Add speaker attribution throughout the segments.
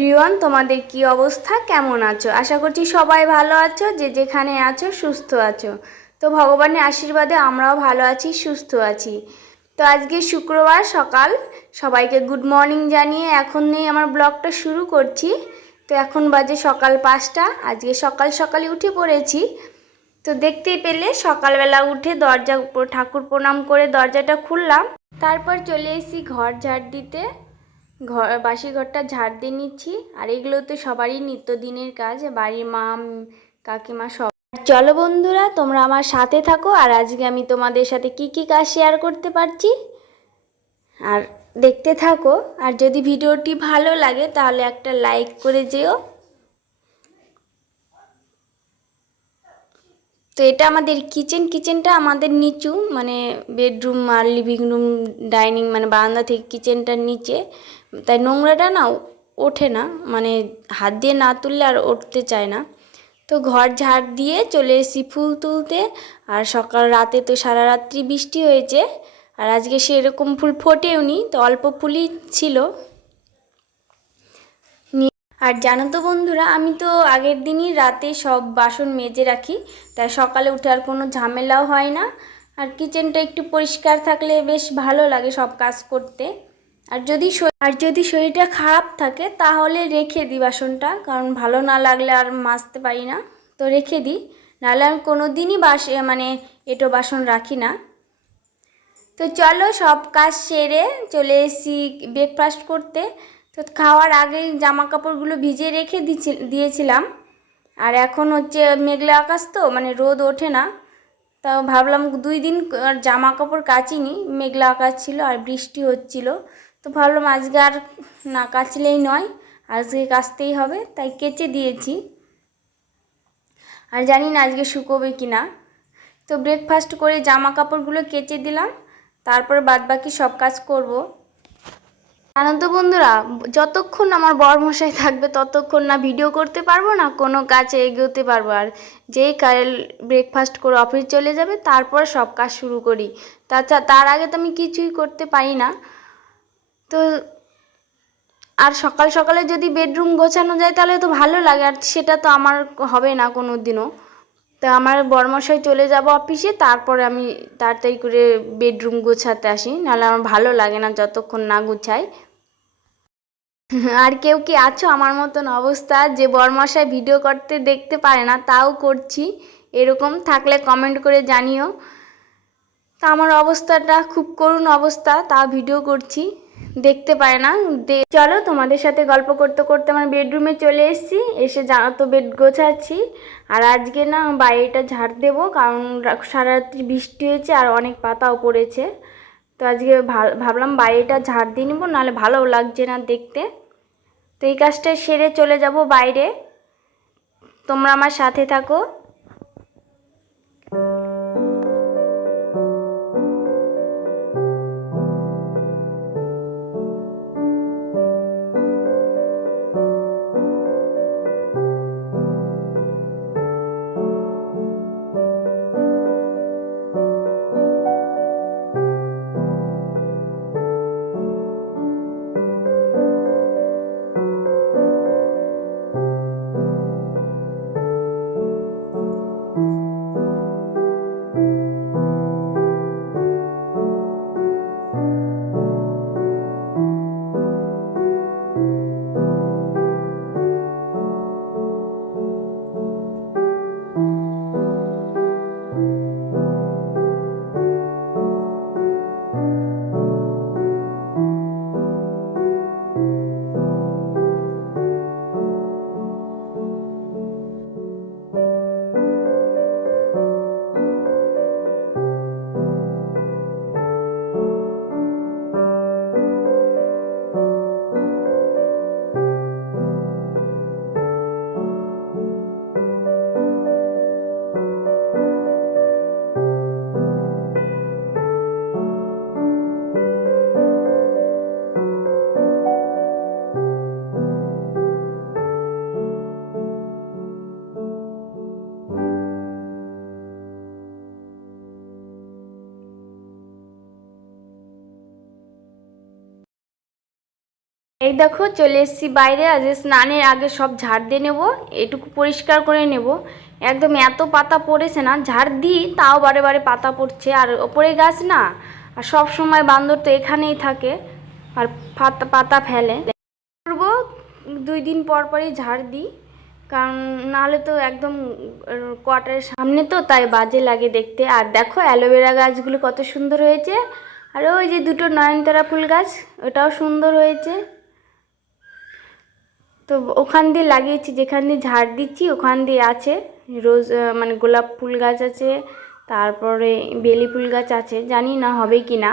Speaker 1: Everyone তোমাদের কি অবস্থা? কেমন আছো? আশা করছি সবাই ভালো আছো, যে যেখানে আছো, সুস্থ আছো। তো ভগবানের আশীর্বাদে আমরাও ভালো আছি, সুস্থ আছি। তো আজকে শুক্রবার সকাল, সবাইকে গুড মর্নিং জানিয়ে এখন নেই আমার ব্লগটা শুরু করছি। তো এখন বাজে সকাল পাঁচটা, আজকে সকাল সকালে উঠে পড়েছি। তো দেখতেই পেলে, সকালবেলা উঠে দরজা ঠাকুর প্রণাম করে দরজাটা খুললাম। তারপর চলে এসেছি ঘর ঝাড় দিতে। ঘর বাসি ঘরটা ঝাড় দিয়ে নিচ্ছি। আর এগুলো তো সবারই নিত্যদিনের কাজ, বাড়ির মা কাকিমা সব। চলো বন্ধুরা, তোমরা আমার সাথে থাকো, আর আজকে আমি তোমাদের সাথে কি কি কাজ শেয়ার করতে পারছি। আর দেখতে থাকো, আর যদি ভিডিওটি ভালো লাগে তাহলে একটা লাইক করে যেও। তো এটা আমাদের কিচেন কিচেনটা আমাদের নিচু মানে বেডরুম আর লিভিং রুম ডাইনিং মানে বারান্দা থেকে কিচেনটার নিচে। তাই নোংরাটা না, ওঠে না মানে হাত দিয়ে না তুললে আর উঠতে চায় না। তো ঘর ঝাড় দিয়ে চলে এসেছি ফুল তুলতে, আর সকাল রাতে তো সারা রাত্রি বৃষ্টি হয়েছে, আর আজকে সেরকম ফুল ফোটেও নি তো অল্প ফুলই ছিল। আর জানো তো বন্ধুরা, আমি তো আগের দিনই রাতে সব বাসন মেজে রাখি, তাই সকালে উঠে আর কোনো ঝামেলাও হয় না। আর কিচেনটা একটু পরিষ্কার থাকলে বেশ ভালো লাগে সব কাজ করতে। আর যদি আর যদি শরীরটা খারাপ থাকে, তাহলে রেখে দিই বাসনটা, কারণ ভালো না লাগলে আর মাজতে পারি না। তো রেখে দিই, নাহলে আমি কোনো দিনই বাস মানে এটো বাসন রাখি না। তো চলো সব কাজ সেরে চলে এসেছি ব্রেকফাস্ট করতে। তো খাওয়ার আগেই জামা কাপড়গুলো ভিজিয়ে রেখে দিয়েছিলাম। আর এখন হচ্ছে মেঘলা আকাশ তো মানে রোদ ওঠে না। তা ভাবলাম দুই দিন আর জামা কাপড় কাচিনি, মেঘলা আকাশ ছিল আর বৃষ্টি হচ্ছিল। তো ভাবলাম আজকে আর না কাচলেই নয়, আজকে কাচতেই হবে, তাই কেচে দিয়েছি। আর জানি না আজকে শুকোবে কি না তো ব্রেকফাস্ট করে জামা কাপড়গুলো কেচে দিলাম, তারপর বাদ বাকি সব কাজ করব। তো বন্ধুরা, যতক্ষণ আমার বরমশাই থাকবে, ততক্ষণ না ভিডিও করতে পারব না, কোনো কাজে এগোতে পারব। আর যেই কাল ব্রেকফাস্ট করে অফিস চলে যাবে, তারপর সব কাজ শুরু করি। তাছাড়া তার আগে তো আমি কিছুই করতে পারি না। তো আর সকাল সকালে যদি বেডরুম গোছানো যায়, তাহলে তো ভালো লাগে। আর সেটা তো আমার হবে না কোনো দিনও তো আমার বরমশাই চলে যাব অফিসে, তারপরে আমি তাড়াতাড়ি করে বেডরুম গোছাতে আসি, নাহলে আমার ভালো লাগে না যতক্ষণ না গুছাই। আর কেউ কি আছো? আমার মতন অবস্থা, যে বরমশাই ভিডিও করতে দেখতে পারে না, তাও করছি। এরকম থাকলে কমেন্ট করে জানিও। তা আমার অবস্থাটা খুব করুণ অবস্থা তা ভিডিও করছি। দেখতে পায় না। চলো তোমাদের সাথে গল্প করতে করতে আমার বেডরুমে চলে এসেছি। এসে জানো তো বেড গোছাচ্ছি। আর আজকে না বাইরেটা ঝাড় দেবো কারণ সারা রাত্রি বৃষ্টি হয়েছে আর অনেক পাতাও পড়েছে। তো আজকে ভাবলাম বাইরেটা ঝাড় দিয়ে নিবো, নাহলে ভালো লাগছে না দেখতে। তো এই কাজটা সেরে চলে যাব বাইরে। তোমরা আমার সাথে থাকো। দেখো, চলে এসেছি বাইরে, আজ স্নানের আগে সব ঝাড় দিয়ে নেব, এটুকু পরিষ্কার করে নেব। একদম এত পাতা পড়েছে না, ঝাড় দিই, তাও বারে বারে পাতা পড়ছে, আর ওপরে গাছ না, আর সব সময় বান্দর তো এখানেই থাকে, আর পাতা পাতা ফেলে। করব, দুই দিন পর পরই ঝাড় দিই, কারণ নাহলে তো একদম কোয়ার্টারের সামনে তো, তাই বাজে লাগে দেখতে। আর দেখো, অ্যালোভেরা গাছগুলো কত সুন্দর হয়েছে, আর ওই যে দুটো নয়নতারা ফুল গাছ, ওটাও সুন্দর হয়েছে। তো ওখান দিয়ে লাগিয়েছি, যেখান দিয়ে ঝাড় দিচ্ছি ওখান দিয়ে আছে। রোজ মানে গোলাপ ফুল গাছ আছে, তারপরে বেলি ফুল গাছ আছে, জানি না হবে কি না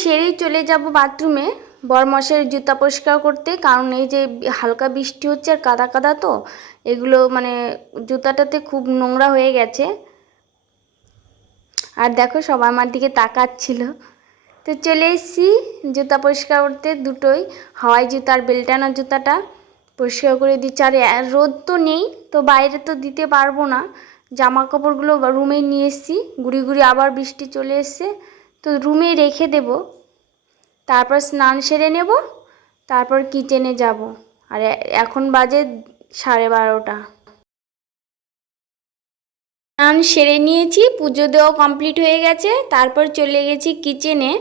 Speaker 1: সেরেই চলে যাব বাথরুমে। বরমশের জুতা পরিষ্কার করতে, কারণ এই যে হালকা বৃষ্টি হচ্ছে আর কাদা কাদা তো, এগুলো মানে জুতাটাতে খুব নোংরা হয়ে গেছে। আর দেখো সবাই আমার দিকে তাকাচ্ছিল। তো চলে এসেছি জুতা পরিষ্কার করতে দুটোই, হাওয়াই জুতা আর বেলটানা জুতাটা পরিষ্কার করে দিচ্ছি। আর রোদ তো নেই, তো বাইরে তো দিতে পারব না। জামা কাপড়গুলো রুমে নিয়ে এসেছি, গুড়ি গুড়ি আবার বৃষ্টি চলে এসছে। তো রুমে রেখে দেব। তারপর স্নান সেরে নেব, তারপর কিচেনে যাব। আর এখন বাজে সাড়ে বারোটা। স্নান সেরে নিয়েছি, পুজো দেওয়া কমপ্লিট হয়ে গেছে, তারপর চলে গেছি কিচেনে।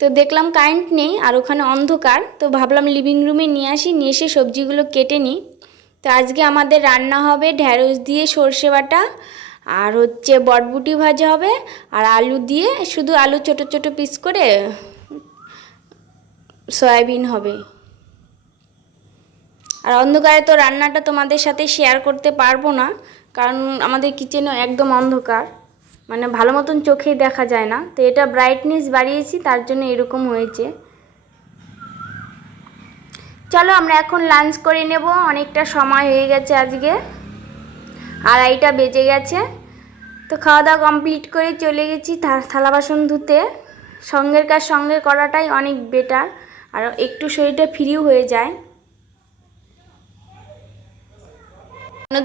Speaker 1: তো দেখলাম কারেন্ট নেই আর ওখানে অন্ধকার, তো ভাবলাম লিভিং রুমে নিয়ে আসি, নিয়ে এসে সবজিগুলো কেটে নিই। তো আজকে আমাদের রান্না হবে ঢ্যাঁড়স দিয়ে সর্ষে বাটা আর হচ্ছে বটবুটি ভাজা হবে আর আলু দিয়ে শুধু আলু ছোট ছোট পিস করে সয়াবিন হবে। আর অন্ধকারে তো রান্নাটা তোমাদের সাথে শেয়ার করতে পারব না, কারণ আমাদের কিচেনও একদম অন্ধকার মানে ভালো মতন চোখেই দেখা যায় না। তো এটা ব্রাইটনেস বাড়িয়েছি, তার জন্য এরকম হয়েছে। চলো আমরা এখন লাঞ্চ করে নেব, অনেকটা সময় হয়ে গেছে আজকে। আড়াইটা বেজে গেছে। তো খাওয়া দাওয়া কমপ্লিট করে চলে গেছি থালা বাসন ধুতে। সঙ্গের কাজ সঙ্গে করাটাই অনেক বেটার আর একটু শরীরটা ফ্রিও হয়ে যায়।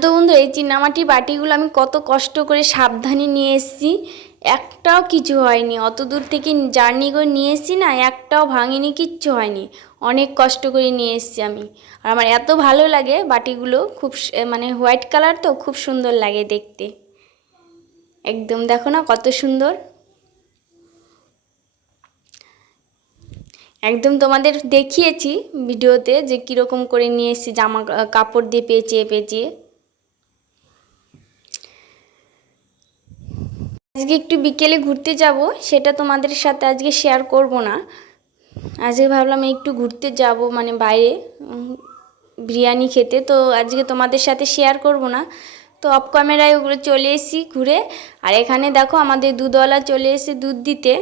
Speaker 1: তো বন্ধু, এই চিনামাটি বাটিগুলো আমি কত কষ্ট করে সাবধানে নিয়ে এসেছি। একটাও কিছু হয়নি। অত দূর থেকে জার্নি করে নিয়ে এসেছি না, একটাও ভাঙেনি, কিচ্ছু হয়নি। অনেক কষ্ট করে নিয়ে এসেছি আমি। আর আমার এত ভালো লাগে বাটিগুলো, খুব মানে হোয়াইট কালার তো খুব সুন্দর লাগে দেখতে। একদম দেখো না কত সুন্দর। একদম তোমাদের দেখিয়েছি ভিডিওতে যে কীরকম করে নিয়ে এসেছি জামা কাপড় দিয়ে পেঁচিয়ে পেঁচিয়ে। আজকে একটু বিকেলে ঘুরতে যাব, সেটা তোমাদের সাথে আজকে শেয়ার করব না। আজকে ভাবলাম একটু ঘুরতে যাব মানে বাইরে বিরিয়ানি খেতে। তো আজকে তোমাদের সাথে শেয়ার করব না। তো অফ ক্যামেরায় ওগুলো চলে এসেছি ঘুরে। আর এখানে দেখো আমাদের দুধওয়ালা চলে এসে দুধ দিতে।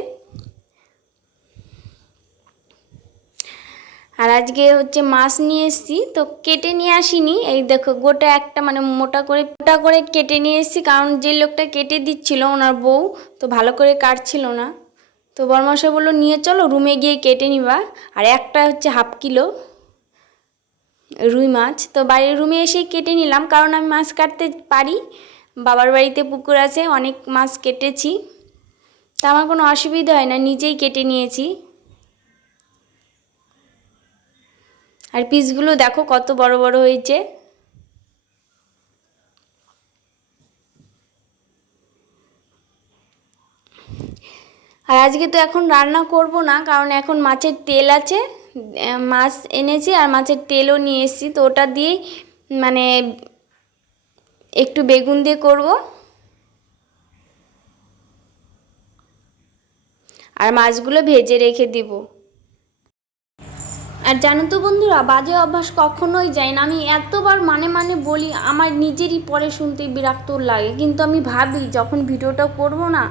Speaker 1: আর আজকে হচ্ছে মাছ নিয়ে এসেছি। তো কেটে নিয়ে আসিনি। এই দেখো গোটা একটা মানে মোটা করে মোটা করে কেটে নিয়ে এসেছি। কারণ যে লোকটা কেটে দিচ্ছিল ওনার বউ, তো ভালো করে কাটছিল না। তো বরমাসা বলল, নিয়ে চলো, রুমে গিয়ে কেটে নিবা। আর একটা হচ্ছে হাফ কিলো রুই মাছ। তো বাড়ির রুমে এসেই কেটে নিলাম, কারণ আমি মাছ কাটতে পারি। বাবার বাড়িতে পুকুর আছে, অনেক মাছ কেটেছি। তা আমার কোনো অসুবিধা হয় না, নিজেই কেটে নিয়েছি। আর পিসগুলো দেখো কত বড় বড় হয়েছে। আর আজকে তো এখন রান্না করব না, কারণ এখন মাছের তেল আছে। মাছ এনেছি আর মাছের তেলও নিয়ে এসেছি, তো ওটা দিয়েই মানে একটু বেগুন দিয়ে করব। আর মাছগুলো ভেজে রেখে দিব। আর জানো তো বন্ধুরা, বাজে অভ্যাস কখনোই যায় না। আমি এতবার মানে মানে বলি, আমার নিজেরই পরে শুনতে বিরক্ত লাগে। কিন্তু আমি ভাবি, যখন ভিডিওটা করব না,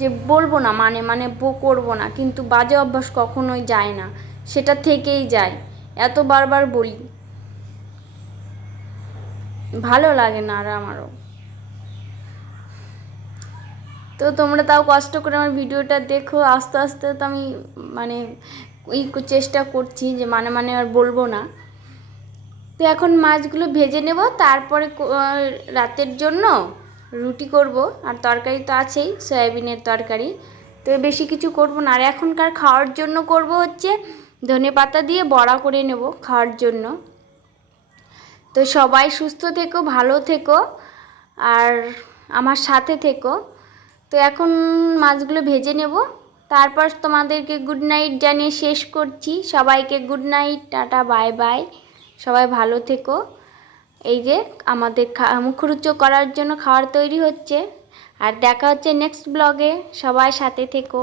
Speaker 1: যে বলব না মানে মানে বো করব না, কিন্তু বাজে অভ্যাস কখনোই যায় না। সেটা থেকেই যায়। এত বারবার বলি। ভালো লাগে না আর আমারও। তো তোমরা তাও কষ্ট করে আমার ভিডিওটা দেখো। আস্তে আস্তে তো আমি মানে ই চেষ্টা করছি যে মানে মানে আর বলব না। তো এখন মাছগুলো ভেজে নেব, তারপরে রাতের জন্য রুটি করব। আর তরকারি তো আছেই, সয়াবিনের তরকারি। তো বেশি কিছু করব না। আর এখনকার খাওয়ার জন্য করব হচ্ছে ধনে পাতা দিয়ে বড়া করে নেব খাওয়ার জন্য। তো সবাই সুস্থ থেকো, ভালো থেকো, আর আমার সাথে থেকো। তো এখন মাছগুলো ভেজে নেব। তারপর তোমাদেরকে গুড নাইট জানিয়ে শেষ করছি। সবাইকে good night tata bye bye সবাই ভালো থেকো। এই যে আমাদের মুখরুচো করার জন্য খাবার তৈরি হচ্ছে। আর দেখা হচ্ছে নেক্সট ব্লগে সবাই সাথে থেকো।